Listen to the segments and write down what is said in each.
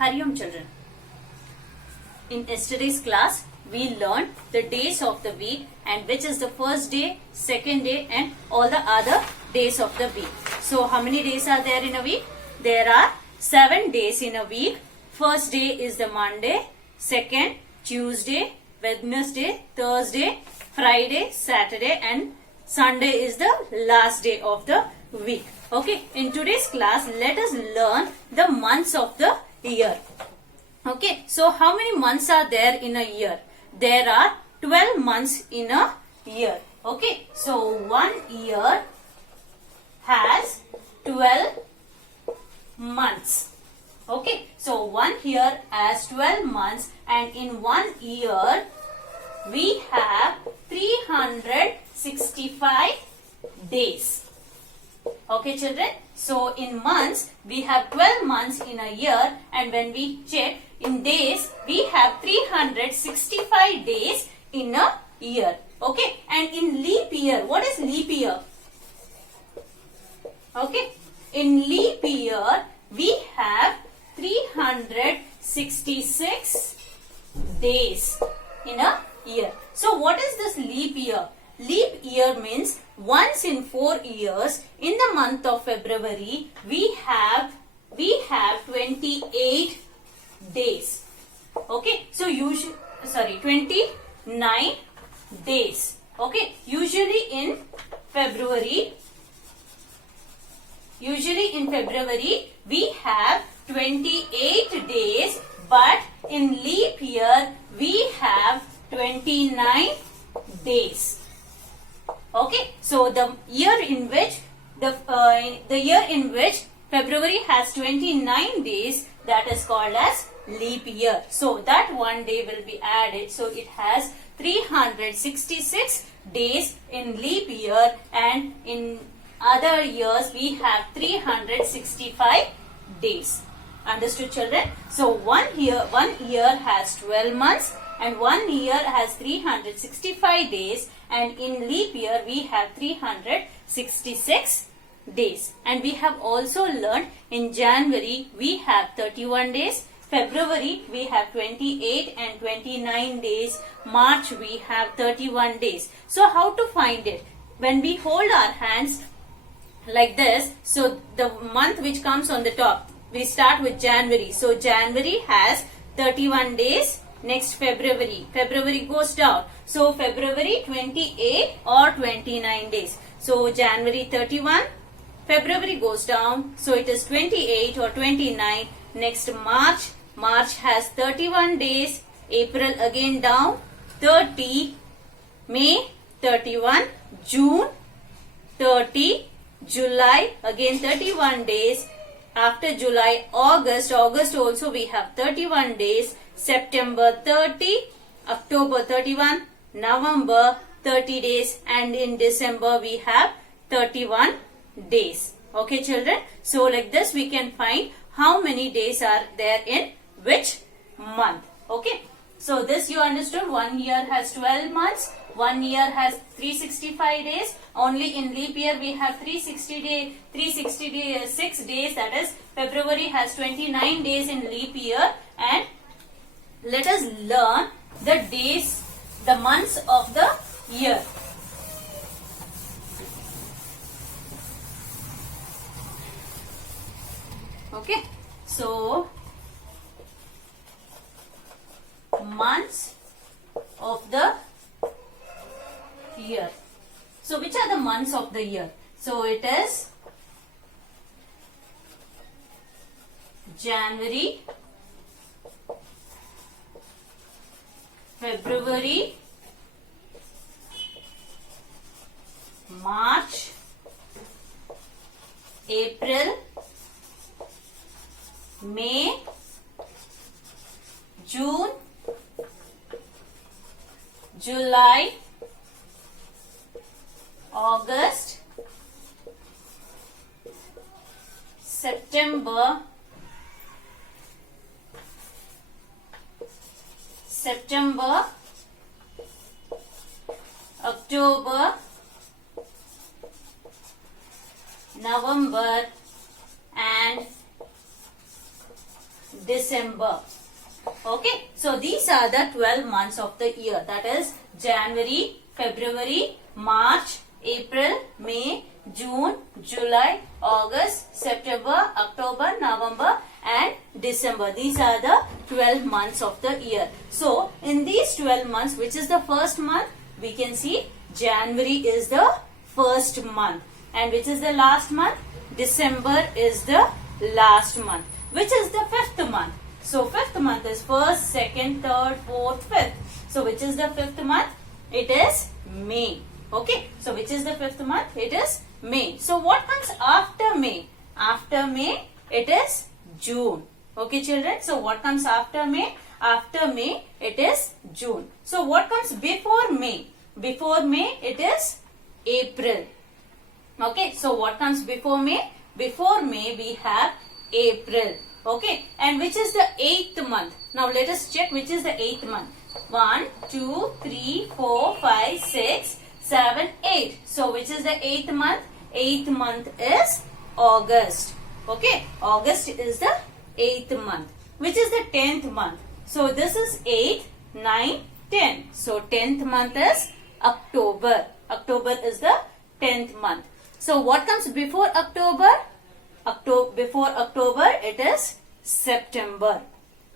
Hariom children. In yesterday's class, we learned the days of the week and which is the first day, second day and all the other days of the week. So how many days are there in a week? There are 7 days in a week. First day is the Monday, second Tuesday, Wednesday, Thursday, Friday, Saturday and Sunday is the last day of the week. Okay, in today's class, let us learn the months of the year. Okay, so how many months are there in a year? There are 12 months in a year. Okay, so one year has 12 months. Okay, so one year has 12 months and in one year we have 365 days. Okay children, so in months we have 12 months in a year and when we check in days we have 365 days in a year. Okay, and in leap year, what is leap year? Okay, in leap year we have 366 days in a year. So what is this leap year? Leap year means once in 4 years in the month of February we have 28 days. Okay, so 29 days. Okay, usually in February we have 28 days, but in leap year we have 29 days. Okay, so the year in which February has 29 days, that is called as leap year. So that one day will be added. So it has 366 days in leap year and in other years we have 365 days. Understood children? So one year has 12 months and one year has 365 days and in leap year we have 366 days. And we have also learned in January we have 31 days, February we have 28 and 29 days, March we have 31 days. So how to find it? When we hold our hands like this, so the month which comes on the top, we start with January. So January has 31 days. Next February goes down. So February 28 or 29 days. So January 31, February goes down. So it is 28 or 29. Next March has 31 days. April again down 30. May 31. June 30. July again 31 days. After July, August also we have 31 days. September 30, October 31, November 30 days and in December we have 31 days. Okay children, so like this we can find how many days are there in which month. Okay, so this you understood. One year has 12 months, one year has 365 days. Only in leap year we have 366 days, that is February has 29 days in leap year. And let us learn the days, the months of the year. Okay, so months of the year. So which are the months of the year? So it is January, February, March, April, May, June, July, August, September, October, November and December. Okay, so these are the 12 months of the year. That is January, February, March, April, May, June, July, August, September, October, November and December. These are the 12 months of the year. So in these 12 months, which is the first month? We can see January is the first month. And which is the last month? December is the last month. Which is the fifth month? So fifth month is first, second, third, fourth, fifth. So which is the fifth month? It is May. Okay. So which is the fifth month? It is May. So what comes after May? After May, it is June. Okay, children. So what comes after May? After May, it is June. So what comes before May? Before May, it is April. Okay. So what comes before May? Before May, we have April. Okay. And which is the 8th month? Now let us check which is the 8th month. 1, 2, 3, 4, 5, 6, 7, 8. So which is the 8th month? 8th month is August. Okay. August is the 8th month. Which is the 10th month? So this is 8, 9, 10. So 10th month is October. October is the 10th month. So what comes before October? Before October, it is September.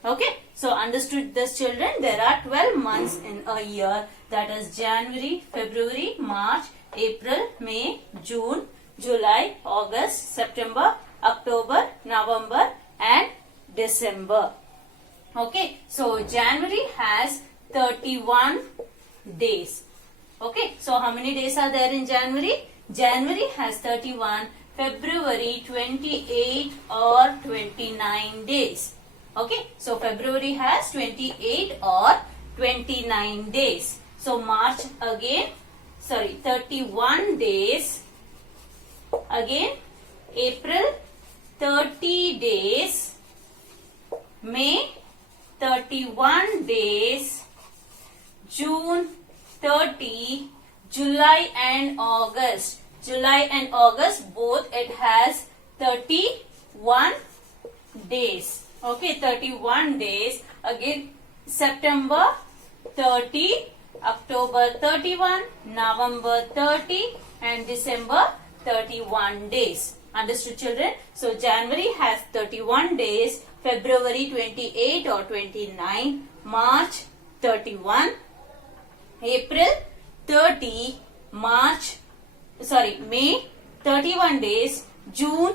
Okay. So understood this, children? There are 12 months in a year. That is January, February, March, April, May, June, July, August, September, October, November and December. Okay. So January has 31 days. Okay. So how many days are there in January? January has 31. February 28 or 29 days. Okay. So February has 28 or 29 days. So March again, 31 days. Again April 30 days. May 31 days. June 30. July and August. July and August both it has 31 days. Okay, 31 days. Again September 30, October 31, November 30 and December 31 days. Understood, children? So January has 31 days, February 28 or 29, March 31, April 30, May 31 days, June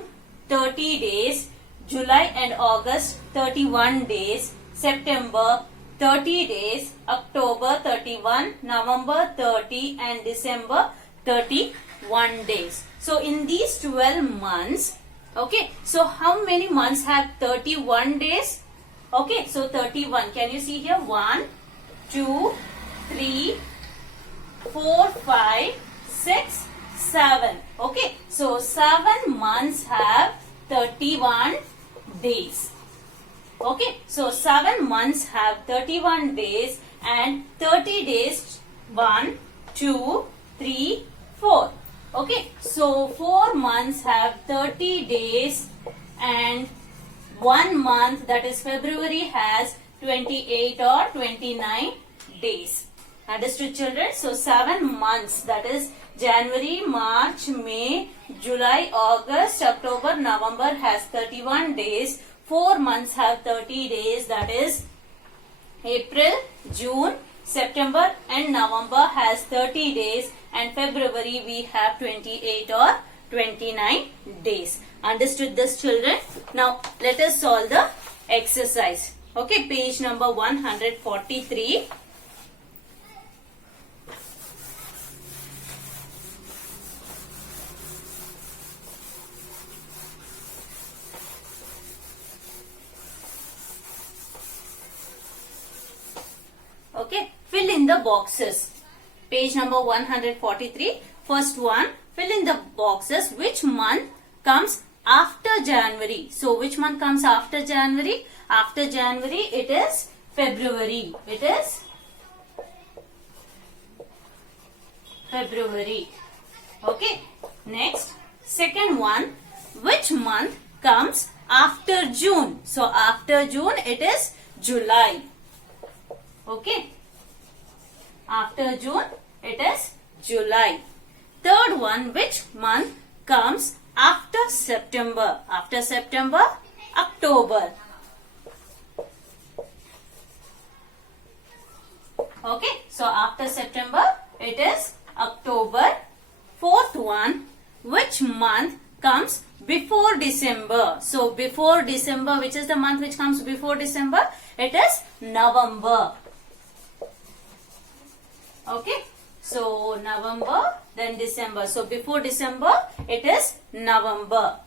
30 days, July and August 31 days, September 30 days, October 31, November 30 and December 31 days. So in these 12 months, okay, so how many months have 31 days? Okay, so 31. Can you see here? 1, 2, 3, 4, 5, 6, 7. Okay, so 7 months have 31 days. Okay, so 7 months have 31 days and 30 days 1, 2, 3, 4. Okay, so 4 months have 30 days and 1 month, that is February, has 28 or 29 days. Understood, children? So 7 months, that is January, March, May, July, August, October, November has 31 days. 4 months have 30 days, that is April, June, September and November has 30 days and February we have 28 or 29 days. Understood this, children? Now let us solve the exercise. Okay, page number 143. Okay, fill in the boxes. Page number 143. First one, fill in the boxes. Which month comes after January? So, which month comes after January? After January, it is February. It is February. Okay. Next, second one, which month comes after June. So after June it is July. Okay. After June it is July. Third one, which month comes after September? After September, October. Okay, so after September it is October. Fourth one, which month comes before December? So before December, which is the month which comes before December? It is November. Okay, so November, then December. So before December it is November.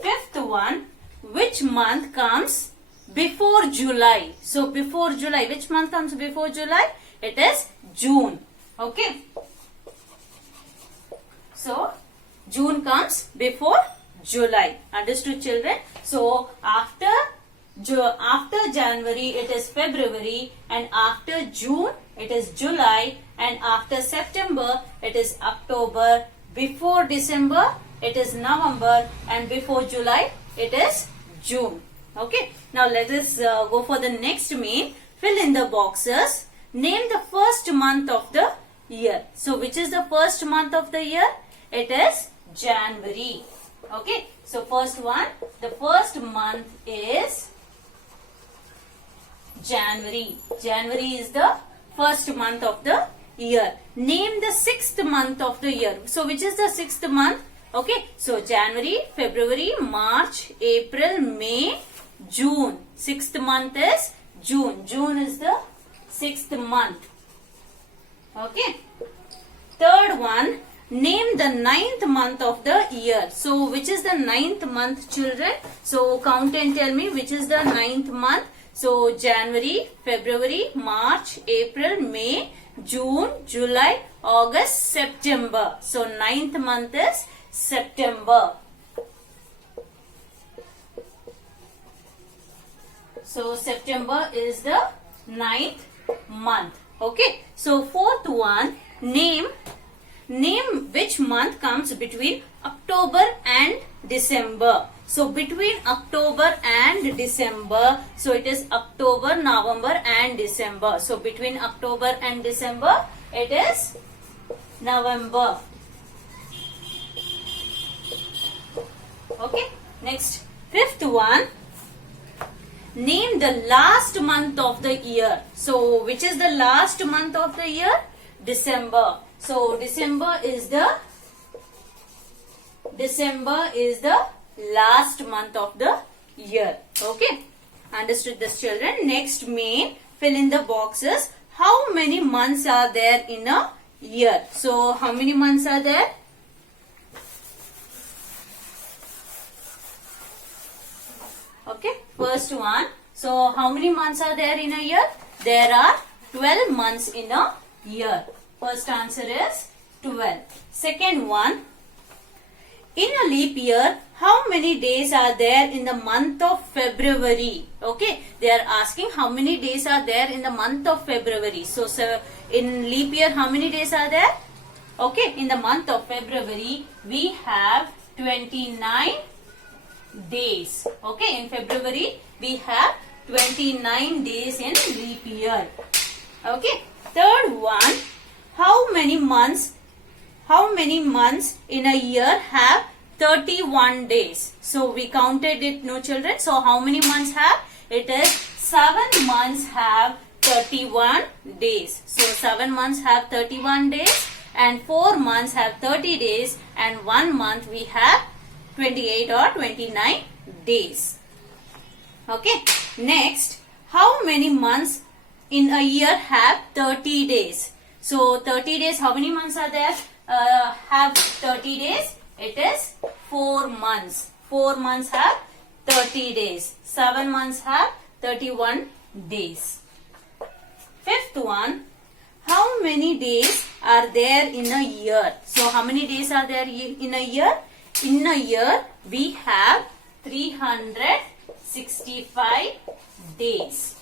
Fifth one, which month comes before July? So before July, which month comes before July? It is June. Okay. So June comes before July. Understood, children? So after January it is February, and after June it is July, and after September it is October. Before December it is November, and before July it is June. Okay. Now let us go for the next main. Fill in the boxes. Name the first month of the year. So which is the first month of the year? It is January. Okay. So first one, the first month is January. January is the first month of the year. Name the sixth month of the year. So which is the sixth month? Okay. So January, February, March, April, May, June. Sixth month is June. June is the sixth month. Okay. Third one, name the ninth month of the year. So which is the ninth month, children? So count and tell me which is the ninth month. So January, February, March, April, May, June, July, August, September. So ninth month is September. So September is the ninth month. Okay. So fourth one, name which month comes between October and December. So between October and December, so it is October, November and December. So between October and December, it is November. Okay. Next, fifth one, name the last month of the year. So which is the last month of the year? December. So December is the last month of the year. Okay. Understood this, children? Next main, fill in the boxes. How many months are there in a year? So how many months are there? Okay. First one. So how many months are there in a year? There are 12 months in a year. First answer is 12. Second one, in a leap year, how many days are there in the month of February? Okay, they are asking how many days are there in the month of February. So in leap year, how many days are there? Okay, in the month of February, we have 29 days. Okay, in February, we have 29 days in leap year. Okay, third one, how many months in a year have 31 days? So we counted it, no, children. So how many months have? It is 7 months have 31 days. So 7 months have 31 days, and 4 months have 30 days, and 1 month we have 28 or 29 days. Okay. Next, how many months in a year have 30 days? So 30 days, how many months are there? Have 30 days? It is 4 months. 4 months have 30 days. 7 months have 31 days. Fifth one, how many days are there in a year? So how many days are there in a year? In a year, we have 365 days.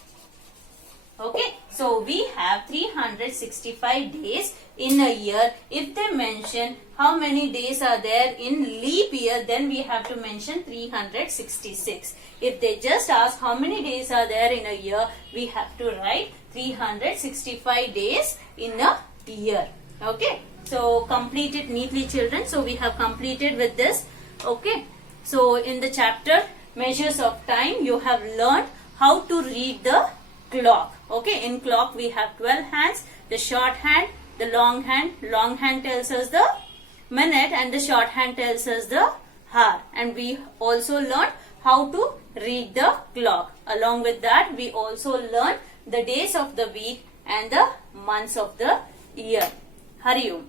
Okay, so we have 365 days in a year. If they mention how many days are there in leap year, then we have to mention 366. If they just ask how many days are there in a year, we have to write 365 days in a year. Okay, so complete it neatly, children. So we have completed with this. Okay, so in the chapter measures of time, you have learned how to read the clock. Okay, in clock we have 12 hands, the short hand, the long hand. Long hand tells us the minute and the short hand tells us the hour. And we also learned how to read the clock. Along with that, we also learned the days of the week and the months of the year. Hari Om.